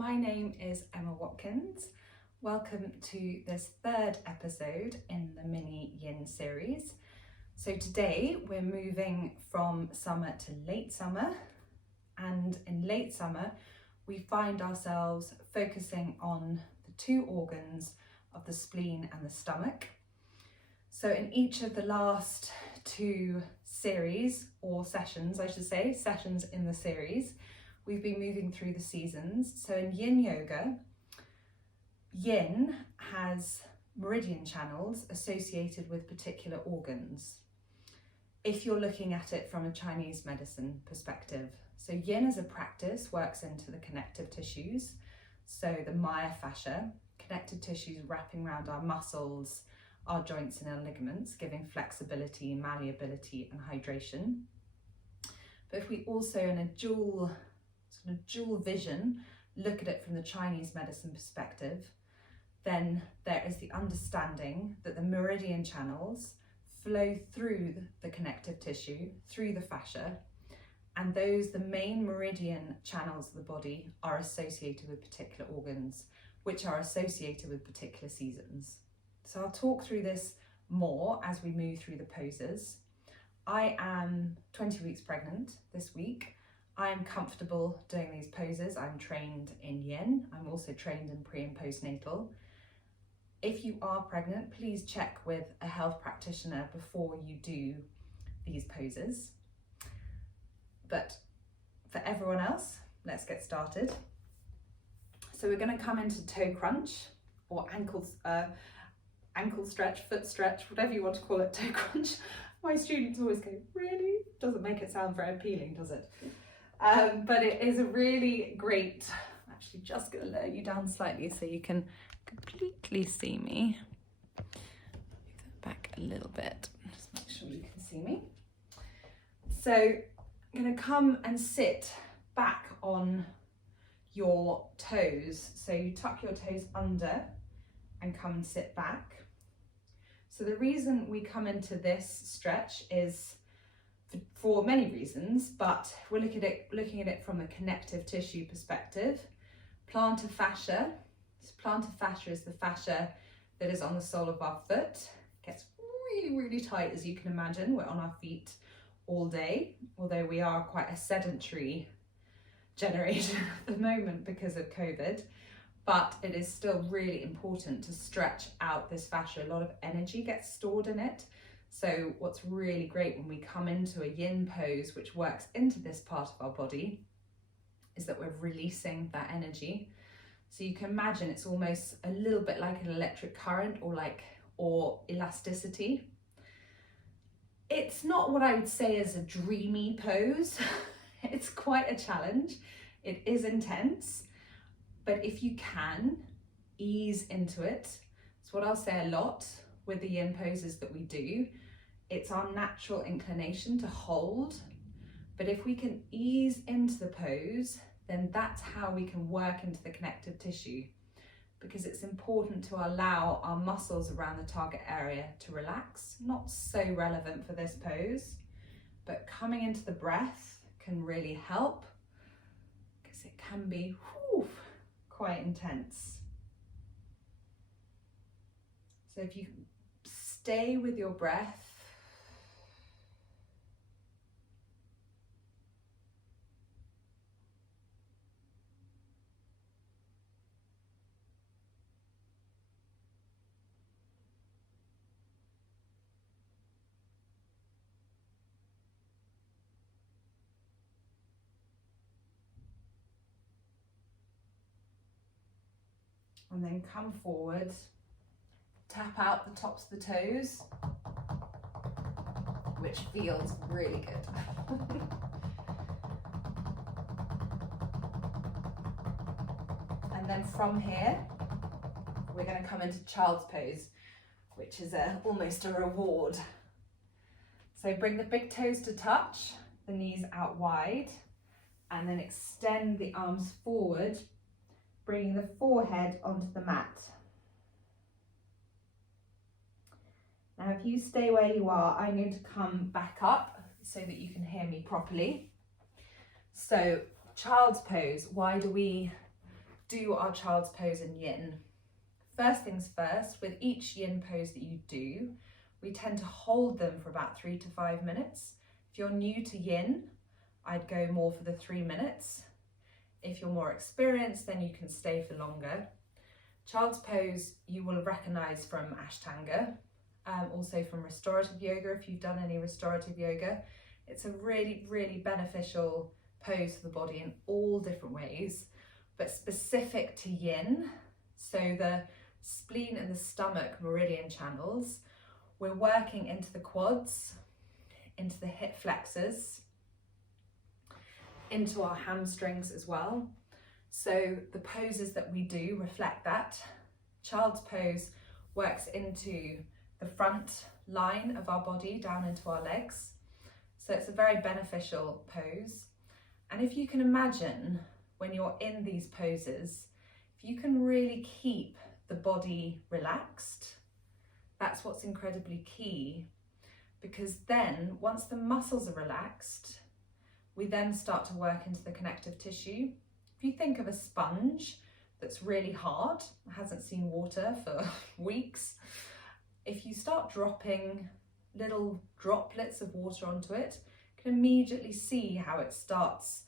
my name is Emma Watkins. Welcome to this third episode in the mini yin series. So today we're moving from summer to late summer, and in late summer we find ourselves focusing on the two organs of the spleen and the stomach. So in each of the last two series, or sessions I should say, sessions in the series, we've been moving through the seasons. So in yin yoga, yin has meridian channels associated with particular organs, if you're looking at it from a Chinese medicine perspective. So yin as a practice works into the connective tissues, so the myofascia, connective tissues wrapping around our muscles, our joints and our ligaments, giving flexibility, malleability and hydration. But if we also, in a dual vision, look at it from the Chinese medicine perspective, then there is the understanding that the meridian channels flow through the connective tissue, through the fascia, and the main meridian channels of the body are associated with particular organs, which are associated with particular seasons. So I'll talk through this more as we move through the poses. I am 20 weeks pregnant this week. I am comfortable doing these poses. I'm trained in yin. I'm also trained in pre and postnatal. If you are pregnant, please check with a health practitioner before you do these poses. But for everyone else, let's get started. So we're going to come into toe crunch, or ankle stretch, foot stretch, whatever you want to call it, toe crunch. My students always go, really? Doesn't make it sound very appealing, does it? But it is a really great, I'm actually just going to lower you down slightly so you can completely see me. Move that back a little bit, just make sure you can see me. So I'm going to come and sit back on your toes. So you tuck your toes under and come and sit back. So the reason we come into this stretch is for many reasons, but we're looking at it from a connective tissue perspective. Plantar fascia. So plantar fascia is the fascia that is on the sole of our foot. It gets really, really tight, as you can imagine. We're on our feet all day, although we are quite a sedentary generation at the moment because of COVID. But it is still really important to stretch out this fascia. A lot of energy gets stored in it. So what's really great when we come into a yin pose, which works into this part of our body, is that we're releasing that energy. So you can imagine it's almost a little bit like an electric current or elasticity. It's not what I would say is a dreamy pose. It's quite a challenge. It is intense. But if you can, ease into it. It's what I'll say a lot with the yin poses that we do. It's our natural inclination to hold, but if we can ease into the pose, then that's how we can work into the connective tissue, because it's important to allow our muscles around the target area to relax. Not so relevant for this pose, but coming into the breath can really help, because it can be quite intense. So if you stay with your breath, and then come forward, tap out the tops of the toes, which feels really good. And then from here, we're going to come into child's pose, which is almost a reward. So bring the big toes to touch, the knees out wide, and then extend the arms forward, bringing the forehead onto the mat. Now if you stay where you are, I'm going to come back up so that you can hear me properly. So child's pose, why do we do our child's pose in yin. First things first, with each yin pose that you do, we tend to hold them for about 3 to 5 minutes. If you're new to yin, I'd go more for the 3 minutes. If you're more experienced, then you can stay for longer. Child's pose you will recognise from Ashtanga, also from restorative yoga if you've done any restorative yoga. It's a really, really beneficial pose for the body in all different ways, but specific to yin, so the spleen and the stomach meridian channels, we're working into the quads, into the hip flexors, into our hamstrings as well. So the poses that we do reflect that. Child's pose works into the front line of our body, down into our legs. So it's a very beneficial pose. And if you can imagine when you're in these poses, if you can really keep the body relaxed, that's what's incredibly key, because then once the muscles are relaxed, we then start to work into the connective tissue. If you think of a sponge that's really hard, hasn't seen water for weeks, if you start dropping little droplets of water onto it, you can immediately see how it starts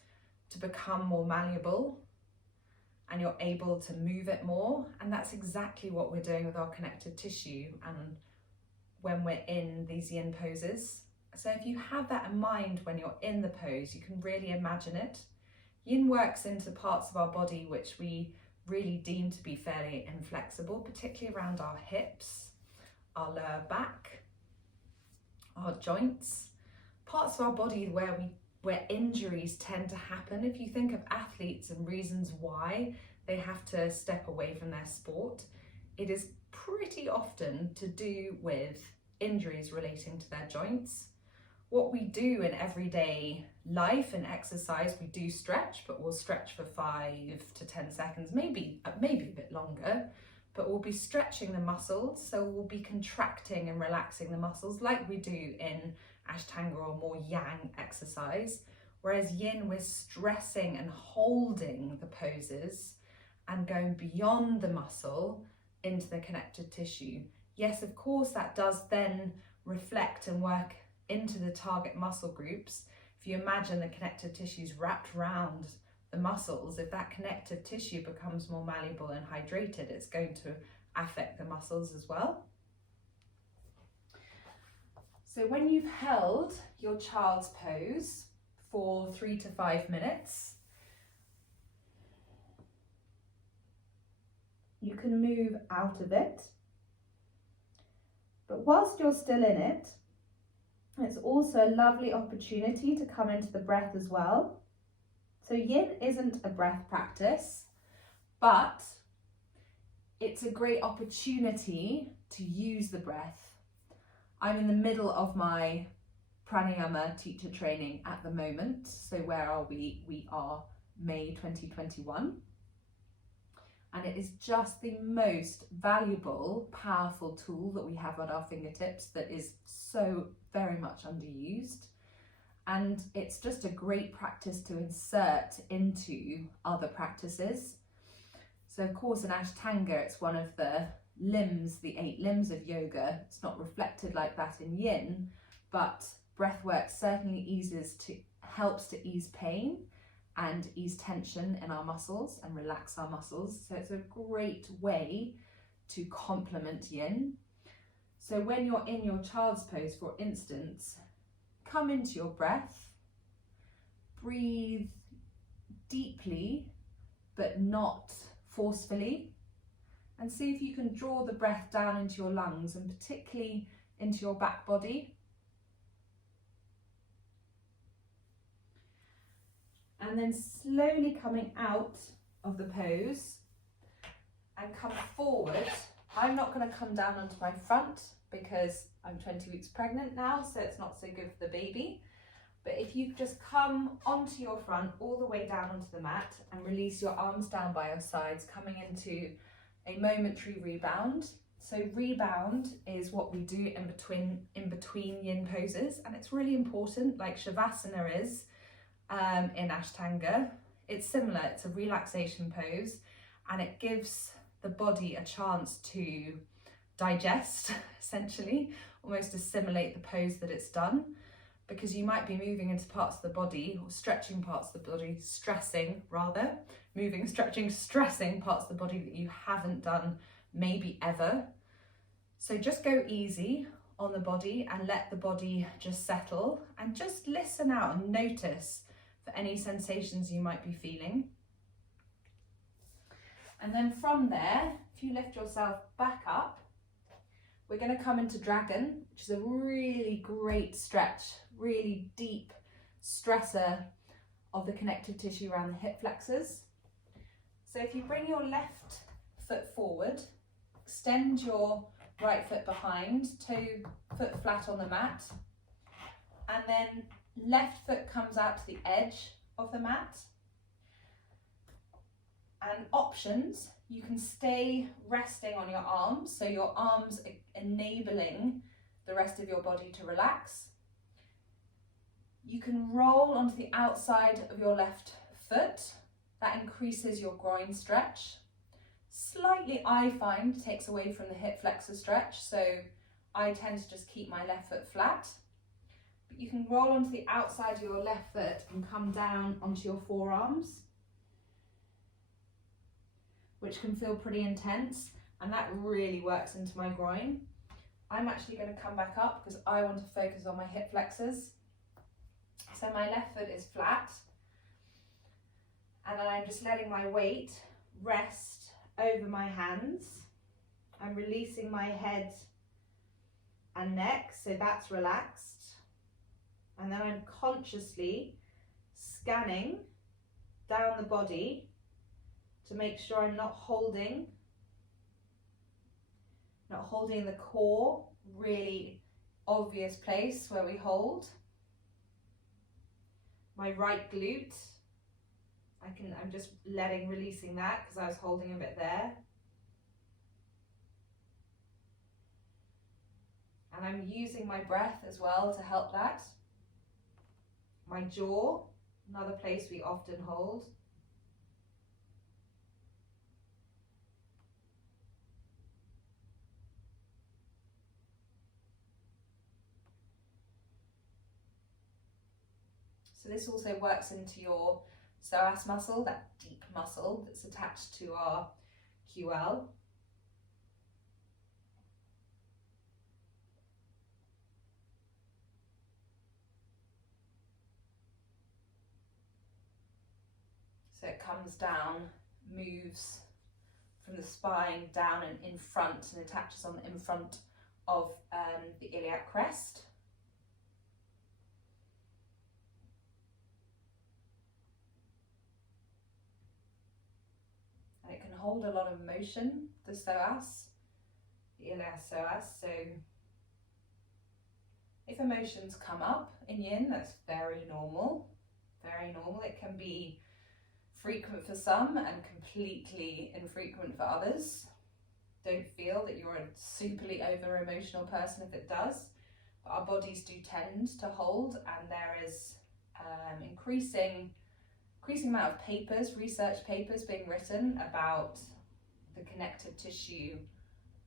to become more malleable and you're able to move it more. And that's exactly what we're doing with our connective tissue and when we're in these yin poses. So if you have that in mind when you're in the pose, you can really imagine it. Yin works into parts of our body which we really deem to be fairly inflexible, particularly around our hips, our lower back, our joints, parts of our body where injuries tend to happen. If you think of athletes and reasons why they have to step away from their sport, it is pretty often to do with injuries relating to their joints. What we do in everyday life and exercise, we do stretch, but we'll stretch for 5 to 10 seconds, maybe a bit longer, but we'll be stretching the muscles. So we'll be contracting and relaxing the muscles like we do in Ashtanga or more yang exercise. Whereas yin, we're stressing and holding the poses and going beyond the muscle into the connective tissue. Yes, of course, that does then reflect and work into the target muscle groups. If you imagine the connective tissues wrapped around the muscles, if that connective tissue becomes more malleable and hydrated, it's going to affect the muscles as well. So when you've held your child's pose for 3 to 5 minutes, you can move out of it. But whilst you're still in it, it's also a lovely opportunity to come into the breath as well. So yin isn't a breath practice, but it's a great opportunity to use the breath. I'm in the middle of my pranayama teacher training at the moment. So where are we? We are May 2021. And it is just the most valuable, powerful tool that we have at our fingertips that is so very much underused. And it's just a great practice to insert into other practices. So of course in Ashtanga, it's one of the limbs, the 8 limbs of yoga. It's not reflected like that in yin, but breathwork certainly helps to ease pain and ease tension in our muscles and relax our muscles. So it's a great way to complement yin. So when you're in your child's pose, for instance, come into your breath, breathe deeply, but not forcefully, and see if you can draw the breath down into your lungs and particularly into your back body. And then slowly coming out of the pose and come forward. I'm not going to come down onto my front because I'm 20 weeks pregnant now, so it's not so good for the baby. But if you just come onto your front all the way down onto the mat and release your arms down by your sides, coming into a momentary rebound. So rebound is what we do in between yin poses, and it's really important, like Shavasana is in Ashtanga. It's similar, it's a relaxation pose, and it gives the body a chance to digest, essentially, almost assimilate the pose that it's done, because you might be moving into parts of the body or stretching parts of the body, stressing parts of the body that you haven't done maybe ever. So just go easy on the body and let the body just settle, and just listen out and notice for any sensations you might be feeling. And then from there, if you lift yourself back up, we're going to come into dragon, which is a really great stretch, really deep stressor of the connective tissue around the hip flexors. So if you bring your left foot forward, extend your right foot behind, foot flat on the mat, and then left foot comes out to the edge of the mat. And options, you can stay resting on your arms, so your arms are enabling the rest of your body to relax. You can roll onto the outside of your left foot. That increases your groin stretch. Slightly, I find, takes away from the hip flexor stretch, so I tend to just keep my left foot flat. But you can roll onto the outside of your left foot and come down onto your forearms, which can feel pretty intense, and that really works into my groin. I'm actually going to come back up because I want to focus on my hip flexors. So my left foot is flat, and then I'm just letting my weight rest over my hands. I'm releasing my head and neck, so that's relaxed. And then I'm consciously scanning down the body to make sure I'm not holding the core, really obvious place where we hold. My right glute, I'm just releasing that because I was holding a bit there. And I'm using my breath as well to help that. My jaw, another place we often hold. So this also works into your psoas muscle, that deep muscle that's attached to our QL. So it comes down, moves from the spine down and in front, and attaches on in front of the iliac crest. And it can hold a lot of motion, the psoas, the iliac psoas. So if emotions come up in yin, that's very normal, very normal. It can be frequent for some and completely infrequent for others. Don't feel that you're a superly over emotional person if it does, but our bodies do tend to hold, and there is increasing amount of papers, research papers being written about the connective tissue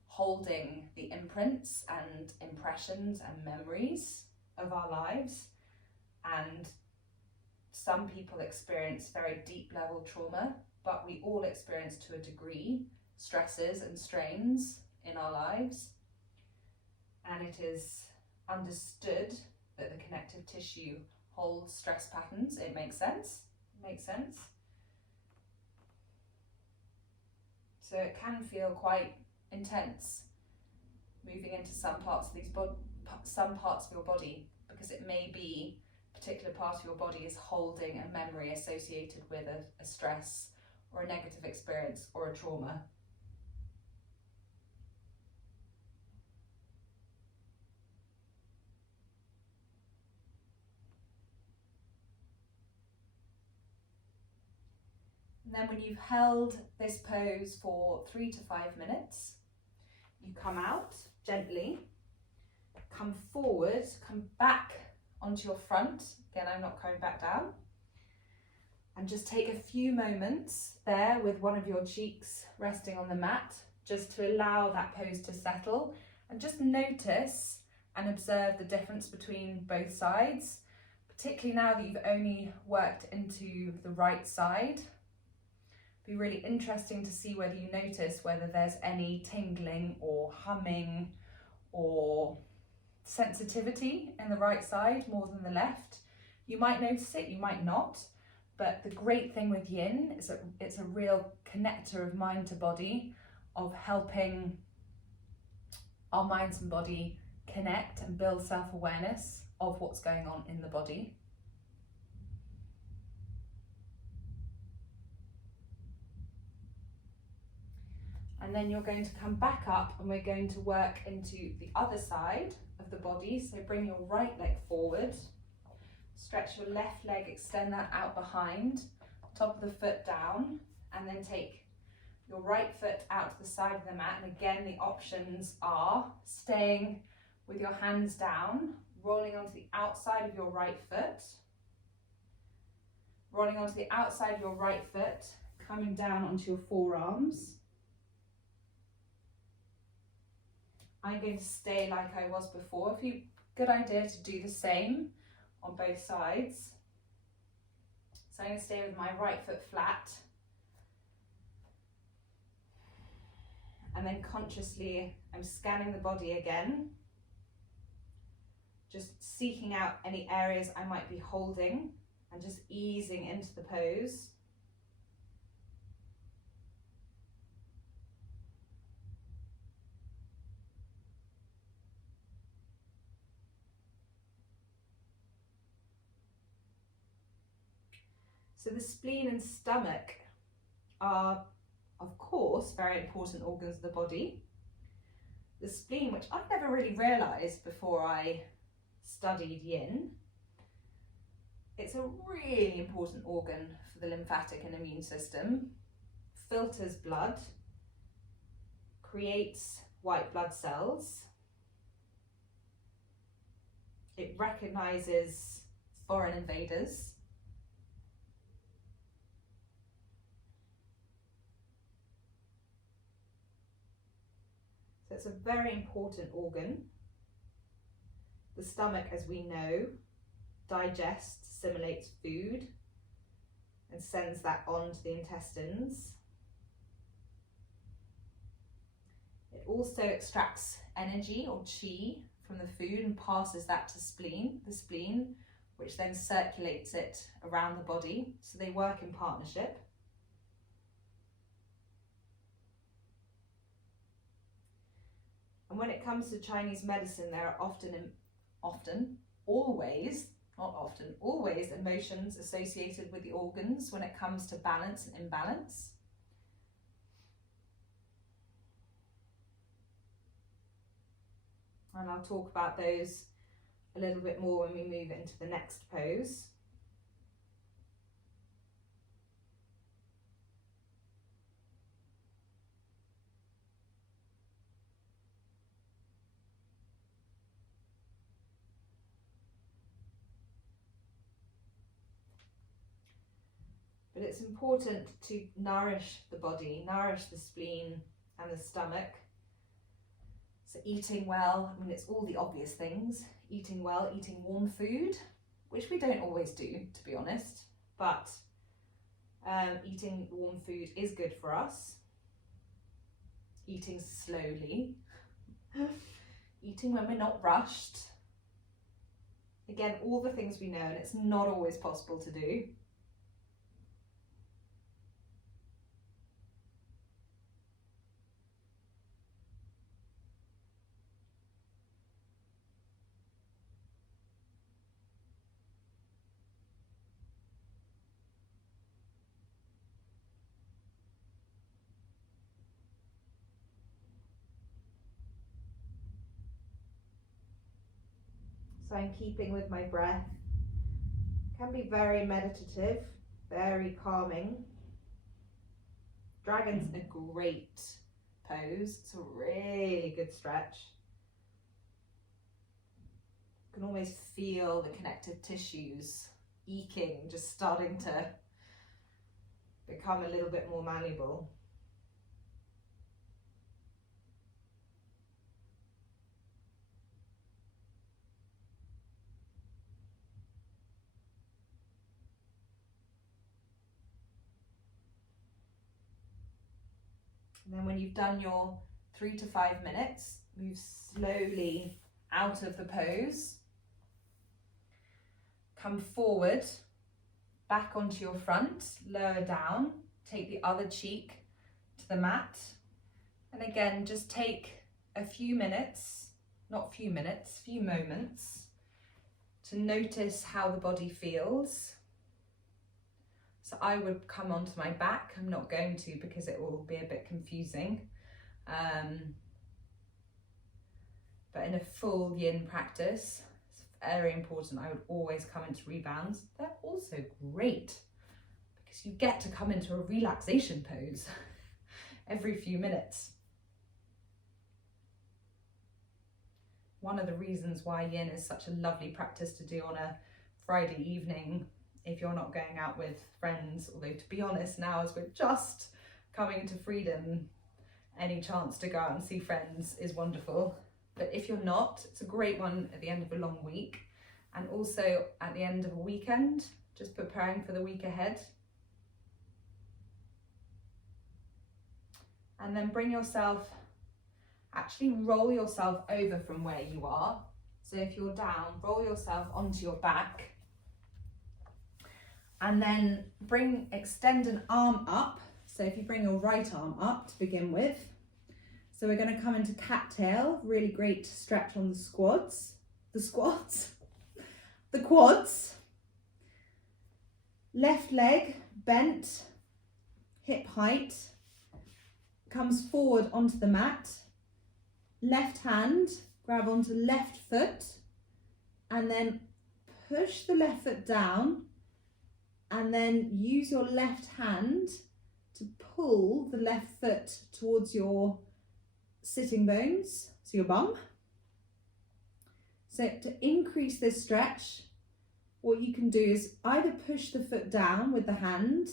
holding the imprints and impressions and memories of our lives. And some people experience very deep level trauma, but we all experience to a degree stresses and strains in our lives. And it is understood that the connective tissue holds stress patterns. It makes sense. So it can feel quite intense moving into some parts of your body, because it may be a particular part of your body is holding a memory associated with a stress or a negative experience or a trauma. And then when you've held this pose for 3 to 5 minutes, you come out gently, come forward, come back onto your front. Again, I'm not coming back down. And just take a few moments there with one of your cheeks resting on the mat, just to allow that pose to settle, and just notice and observe the difference between both sides, particularly now that you've only worked into the right side. It'd be really interesting to see whether you notice whether there's any tingling or humming or sensitivity in the right side more than the left. You might notice it, you might not, but the great thing with yin is that it's a real connector of mind to body, of helping our minds and body connect and build self-awareness of what's going on in the body. And then you're going to come back up and we're going to work into the other side of the body. So bring your right leg forward, stretch your left leg, extend that out behind, top of the foot down, and then take your right foot out to the side of the mat. And again, the options are staying with your hands down, rolling onto the outside of your right foot, rolling onto the outside of your right foot, coming down onto your forearms. I'm going to stay like I was before. Good idea to do the same on both sides. So I'm going to stay with my right foot flat. And then consciously, I'm scanning the body again. Just seeking out any areas I might be holding and just easing into the pose. So the spleen and stomach are, of course, very important organs of the body. The spleen, which I've never really realised before I studied yin, it's a really important organ for the lymphatic and immune system, filters blood, creates white blood cells, it recognises foreign invaders, so it's a very important organ. The stomach, as we know, digests, assimilates food and sends that on to the intestines. It also extracts energy or qi from the food and passes that to the spleen, which then circulates it around the body. So they work in partnership. And when it comes to Chinese medicine, there are always emotions associated with the organs when it comes to balance and imbalance. And I'll talk about those a little bit more when we move into the next pose. But it's important to nourish the body, nourish the spleen and the stomach. So eating well, I mean, it's all the obvious things. Eating well, eating warm food, which we don't always do, to be honest, but eating warm food is good for us. Eating slowly, eating when we're not rushed. Again, all the things we know, and it's not always possible to do. So I'm keeping with my breath. Can be very meditative, very calming. Dragon's a great pose. It's a really good stretch. You can almost feel the connective tissues eking, just starting to become a little bit more malleable. And then when you've done your 3 to 5 minutes, move slowly out of the pose. Come forward, back onto your front, lower down, take the other cheek to the mat. And again, just take a few minutes, not few minutes, few moments to notice how the body feels. So I would come onto my back. I'm not going to because it will be a bit confusing. But in a full yin practice, it's very important. I would always come into rebounds. They're also great because you get to come into a relaxation pose every few minutes. One of the reasons why yin is such a lovely practice to do on a Friday evening if you're not going out with friends, although to be honest, now as we're just coming into freedom, any chance to go out and see friends is wonderful. But if you're not, it's a great one at the end of a long week and also at the end of a weekend, just preparing for the week ahead. And then bring yourself, actually roll yourself over from where you are. So if you're down, roll yourself onto your back. And then extend an arm up. So if you bring your right arm up to begin with. So we're going to come into cattail, really great stretch on the quads. Left leg bent, hip height, comes forward onto the mat. Left hand, grab onto left foot, and then push the left foot down. And then use your left hand to pull the left foot towards your sitting bones, so your bum. So to increase this stretch, what you can do is either push the foot down with the hand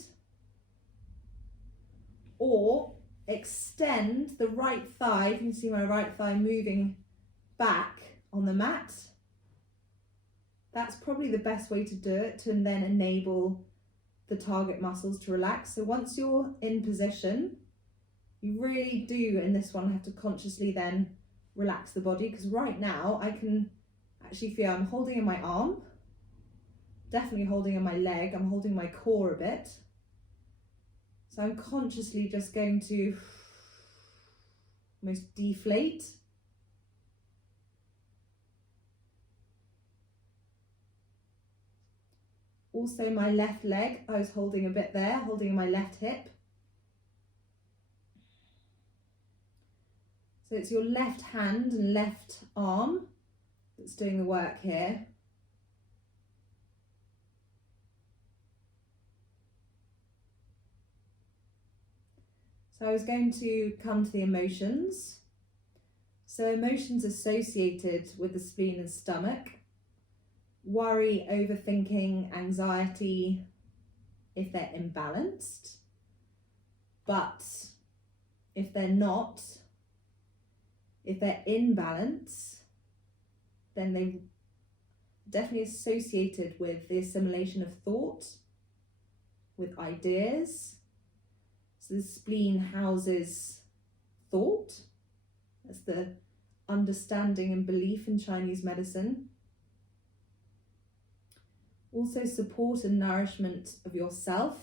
or extend the right thigh. You can see my right thigh moving back on the mat. That's probably the best way to do it, to then enable the target muscles to relax. So once you're in position, you really do in this one have to consciously then relax the body, because right now I can actually feel I'm holding in my arm, definitely holding in my leg, I'm holding my core a bit. So I'm consciously just going to almost deflate. Also my left leg, I was holding a bit there, holding in my left hip. So it's your left hand and left arm that's doing the work here. So I was going to come to the emotions. So emotions associated with the spleen and stomach. Worry, overthinking, anxiety, if they're imbalanced. But if they're not, if they're in balance, then they're definitely associated with the assimilation of thought, with ideas. So the spleen houses thought. That's the understanding and belief in Chinese medicine. Also support and nourishment of yourself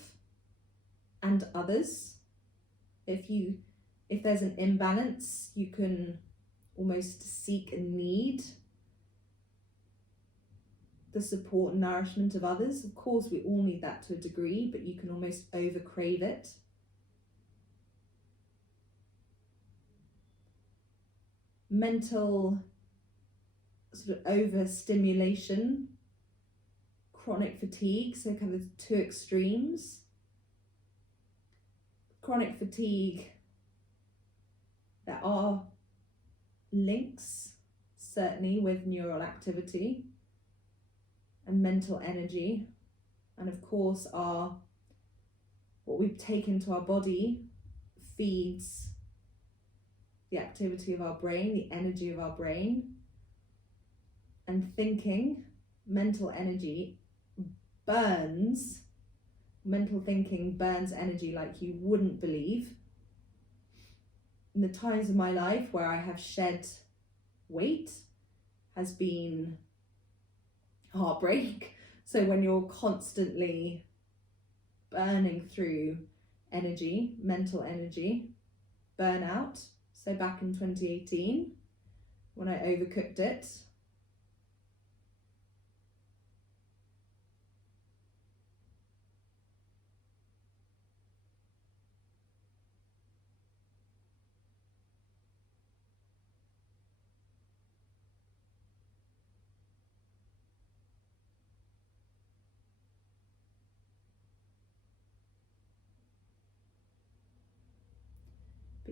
and others. If there's an imbalance, you can almost seek and need the support and nourishment of others. Of course, we all need that to a degree, but you can almost over-crave it. Mental sort of overstimulation, chronic fatigue, so kind of two extremes. Chronic fatigue, there are links certainly with neural activity and mental energy, and of course what what we take into our body feeds the activity of our brain, the energy of our brain, and thinking, mental energy mental thinking burns energy like you wouldn't believe. In the times of my life where I have shed weight has been heartbreak. So when you're constantly burning through energy, mental energy, burnout. So back in 2018, when I overcooked it,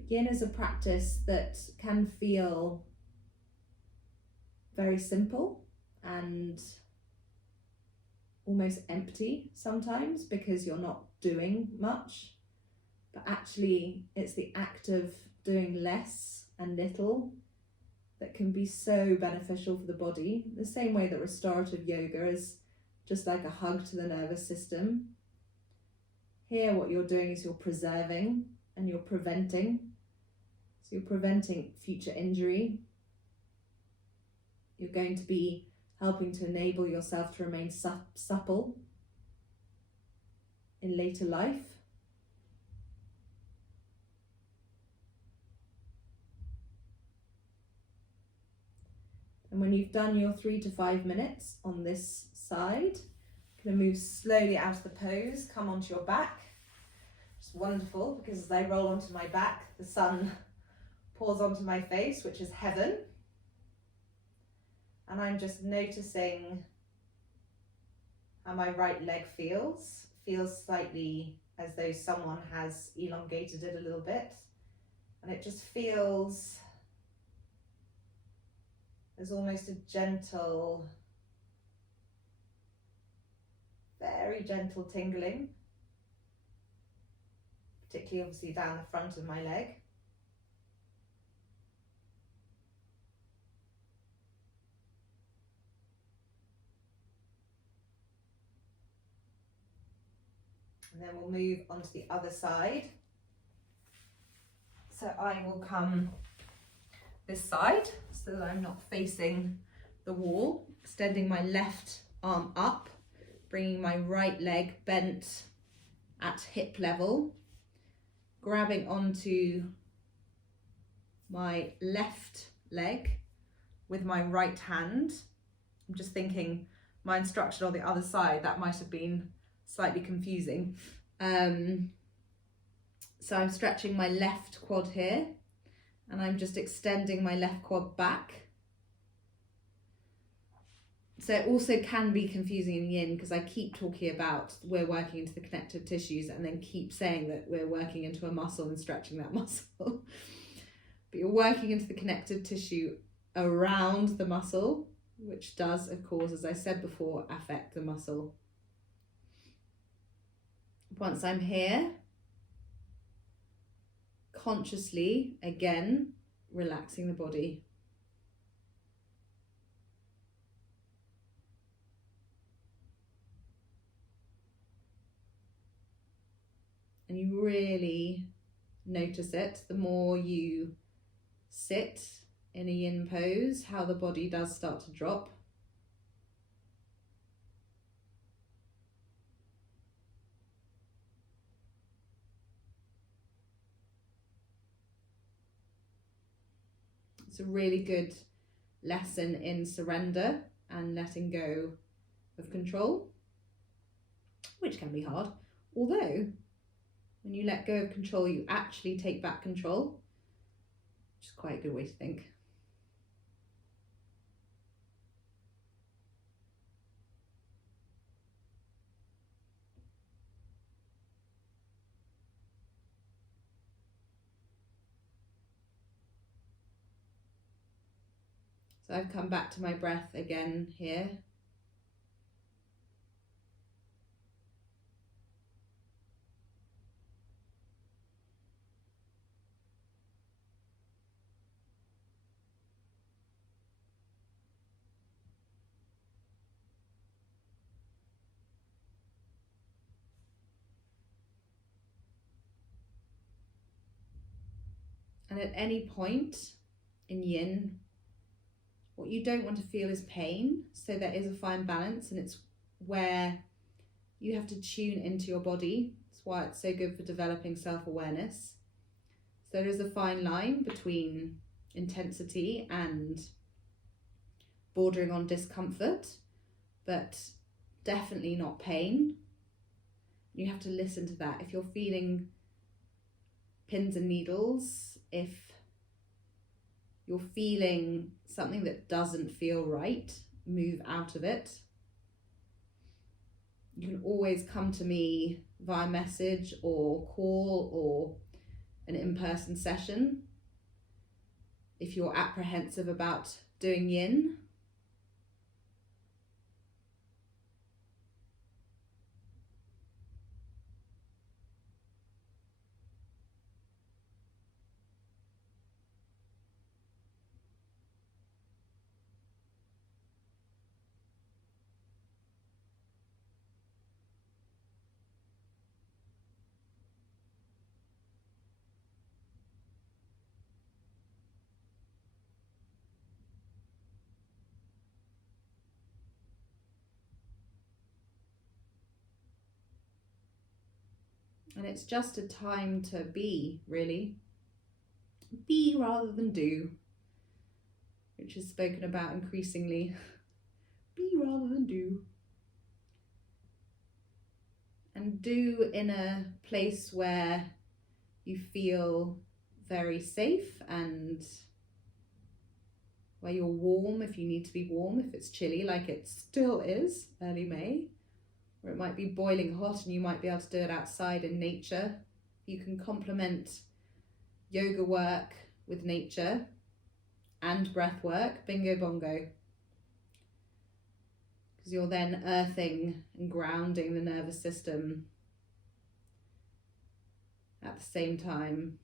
begin as a practice that can feel very simple and almost empty sometimes because you're not doing much, but actually it's the act of doing less and little that can be so beneficial for the body. The same way that restorative yoga is just like a hug to the nervous system. Here what you're doing is you're preserving and you're preventing. So you're preventing future injury. You're going to be helping to enable yourself to remain supple in later life. And when you've done your 3 to 5 minutes on this side, you're going to move slowly out of the pose, come onto your back. It's wonderful because as I roll onto my back, the sun pours onto my face, which is heaven. And I'm just noticing how my right leg feels slightly as though someone has elongated it a little bit. And it just feels, there's almost a gentle, very gentle tingling, particularly obviously down the front of my leg. And then we'll move on to the other side. So I will come this side so that I'm not facing the wall, extending my left arm up, bringing my right leg bent at hip level, grabbing onto my left leg with my right hand. I'm just thinking my instruction on the other side, that might have been slightly confusing. So I'm stretching my left quad here and I'm just extending my left quad back. So it also can be confusing in yin because I keep talking about we're working into the connective tissues and then keep saying that we're working into a muscle and stretching that muscle. But you're working into the connective tissue around the muscle, which does, of course, as I said before, affect the muscle. Once I'm here, consciously, again, relaxing the body. And you really notice it. The more you sit in a yin pose, how the body does start to drop. It's a really good lesson in surrender and letting go of control, which can be hard. Although, when you let go of control, you actually take back control, which is quite a good way to think. So I've come back to my breath again here. And at any point in yin, what you don't want to feel is pain. So there is a fine balance, and it's where you have to tune into your body. That's why it's so good for developing self-awareness. So there is a fine line between intensity and bordering on discomfort, but definitely not pain. You have to listen to that. If you're feeling pins and needles, if you're feeling something that doesn't feel right, move out of it. You can always come to me via message or call or an in-person session if you're apprehensive about doing yin. And it's just a time to be, really. Be rather than do, which is spoken about increasingly. Be rather than do. And do in a place where you feel very safe and where you're warm if you need to be warm, if it's chilly like it still is early May, or it might be boiling hot and you might be able to do it outside in nature. You can complement yoga work with nature and breath work, bingo bongo, because you're then earthing and grounding the nervous system at the same time.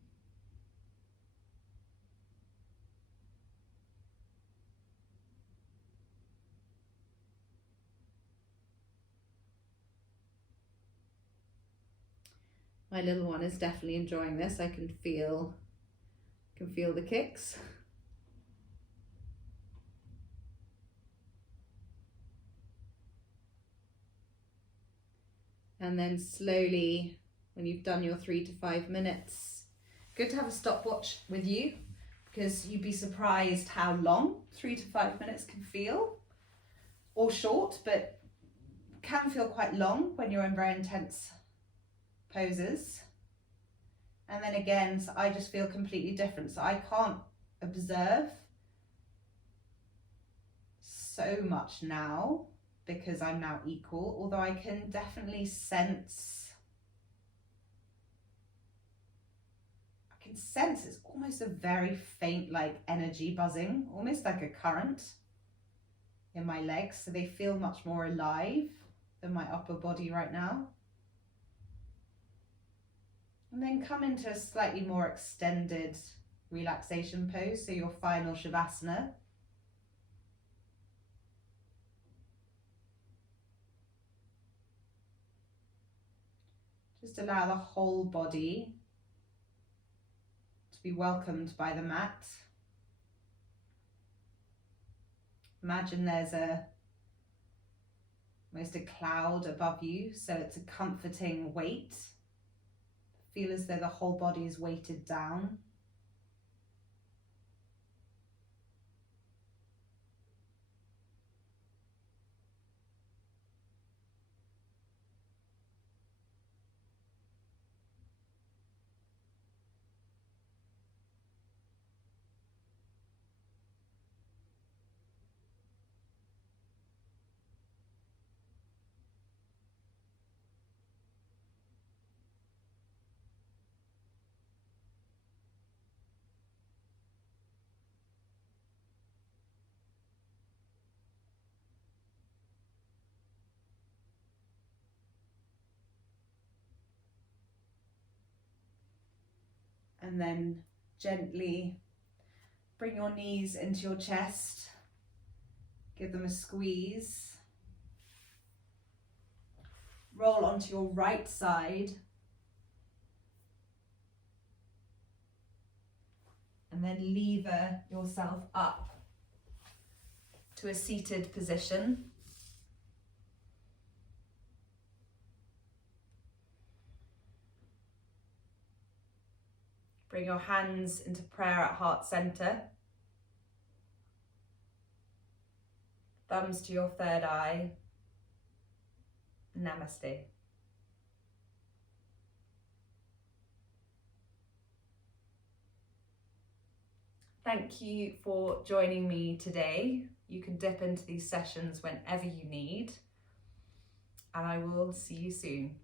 My little one is definitely enjoying this. I can feel the kicks. And then slowly, when you've done your 3 to 5 minutes, good to have a stopwatch with you, because you'd be surprised how long 3 to 5 minutes can feel, or short, but can feel quite long when you're in very intense poses. And then again, so I just feel completely different. So I can't observe so much now because I'm now equal, although I can definitely sense, it's almost a very faint like energy buzzing, almost like a current in my legs. So they feel much more alive than my upper body right now. And then come into a slightly more extended relaxation pose, so your final Shavasana. Just allow the whole body to be welcomed by the mat. Imagine there's almost a cloud above you, so it's a comforting weight. Feel as though the whole body is weighted down. And then gently bring your knees into your chest, give them a squeeze. Roll onto your right side. then lever yourself up to a seated position. Bring your hands into prayer at heart center. Thumbs to your third eye. Namaste. Thank you for joining me today. You can dip into these sessions whenever you need, and I will see you soon.